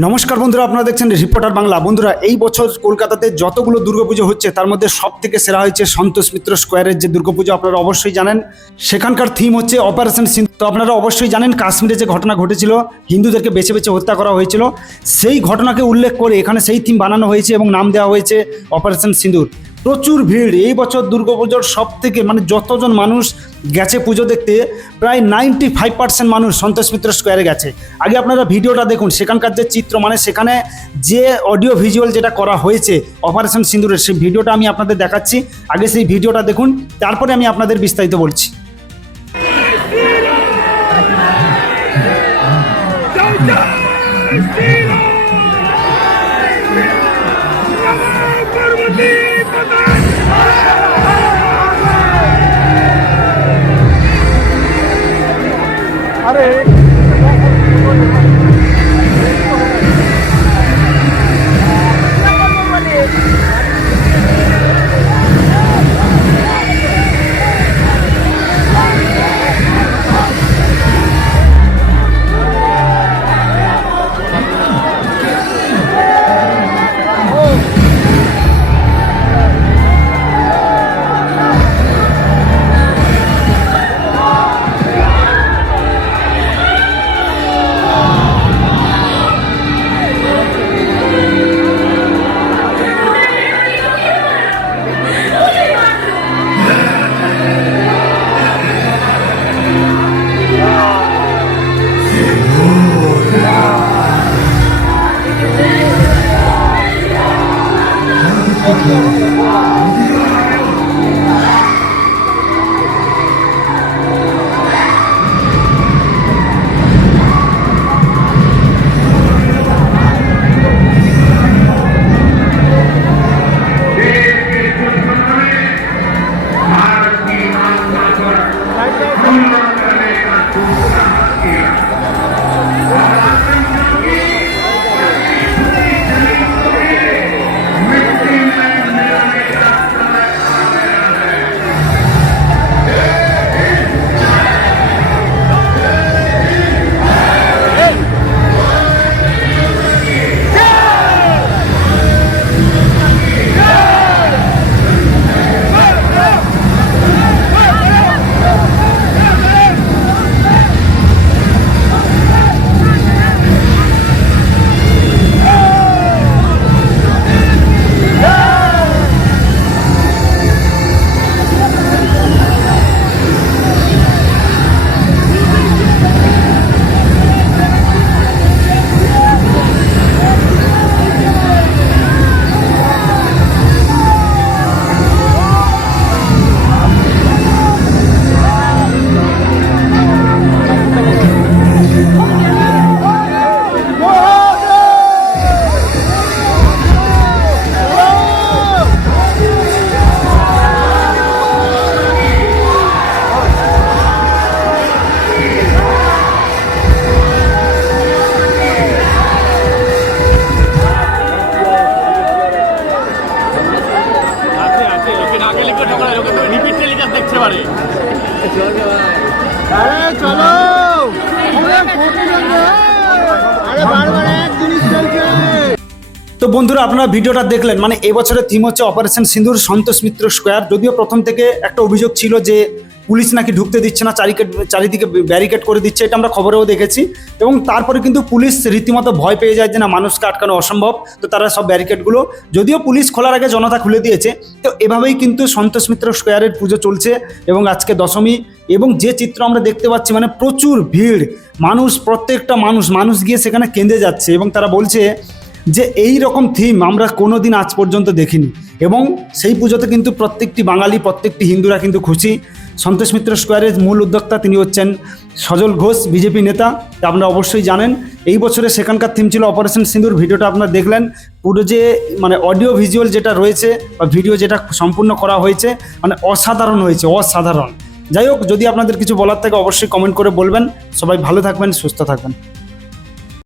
নমস্কার বন্ধুরা, আপনারা দেখছেন রিপোর্টার বাংলা। বন্ধুরা, এই বছর কলকাতাতে যতগুলো দুর্গাপুজো হচ্ছে, তার মধ্যে সব থেকে সেরা হয়েছে সন্তোষ মিত্র স্কোয়ারের যে দুর্গাপুজো আপনারা অবশ্যই জানেন। সেখানকার থিম হচ্ছে অপারেশন সিন তো আপনারা অবশ্যই জানেন, কাশ্মীরে যে ঘটনা ঘটেছিল, হিন্দুদেরকে বেছে বেছে হত্যা করা হয়েছিল, সেই ঘটনাকে উল্লেখ করে এখানে সেই থিম বানানো হয়েছে এবং নাম দেওয়া হয়েছে অপারেশন সিঁদুর প্রচুর ভিড়। এই বছর দুর্গাপুজোর সব থেকে মানে যতজন মানুষ গেছে পুজো দেখতে, প্রায় নাইনটি ফাইভ পার্সেন্ট মানুষ সন্তোষ মিত্র স্কোয়ারে গেছে। আগে আপনারা ভিডিওটা দেখুন, সেখানকার যে চিত্র মানে সেখানে যে অডিও ভিজুয়াল যেটা করা হয়েছে অপারেশন সিন্দুরের, সেই ভিডিওটা আমি আপনাদের দেখাচ্ছি। আগে সেই ভিডিওটা দেখুন, তারপরে আমি আপনাদের বিস্তারিত বলছি। 감사합니다. বাড়ি। আরে চলো। আরে বারবার এক জিনিস চলছে। তো বন্ধুরা আপনারা ভিডিওটা দেখলেন মানে এবছরের থিম হচ্ছে অপারেশন সিন্ধুর সন্তোষ মিত্র স্কোয়ার যদিও প্রথম থেকে একটা অভিযোগ ছিল যে পুলিশ নাকি ঢুকতে দিচ্ছে না চারিকেট চারিদিকে ব্যারিকেড করে দিচ্ছে, এটা আমরা খবরেও দেখেছি। এবং তারপরে কিন্তু পুলিশ রীতিমতো ভয় পেয়ে যায় যে না, মানুষকে আটকানো অসম্ভব, তো তারা সব ব্যারিকেডগুলো যদিও পুলিশ খোলার আগে জনতা খুলে দিয়েছে, তো এভাবেই কিন্তু সন্তোষ মিত্র স্কোয়ারের পুজো চলছে এবং আজকে দশমী, এবং যে চিত্র আমরা দেখতে পাচ্ছি মানে প্রচুর ভিড়, মানুষ, প্রত্যেকটা মানুষ মানুষ গিয়ে সেখানে কেঁদে যাচ্ছে এবং তারা বলছে যে এই রকম থিম আমরা কোনো দিন আজ পর্যন্ত দেখিনি। এবং সেই পুজোতে কিন্তু প্রত্যেকটি বাঙালি, প্রত্যেকটি হিন্দুরা কিন্তু খুশি। সন্তোষ মিত্র স্কোয়ারের মূল উদ্যোক্তা তিনি হচ্ছেন সজল ঘোষ, বিজেপি নেতা। আপনারা অবশ্যই জানেন। এই বছরে সেখানকার থিম ছিল অপারেশন সিঁদুর। ভিডিওটা আপনারা দেখলেন। পুরো যে মানে অডিও ভিজুয়াল যেটা রয়েছে বা ভিডিও যেটা সম্পূর্ণ করা হয়েছে মানে অসাধারণ হয়েছে, অসাধারণ। যাই হোক, যদি আপনাদের কিছু বলার থাকে অবশ্যই কমেন্ট করে বলবেন। সবাই ভালো থাকবেন, সুস্থ থাকবেন।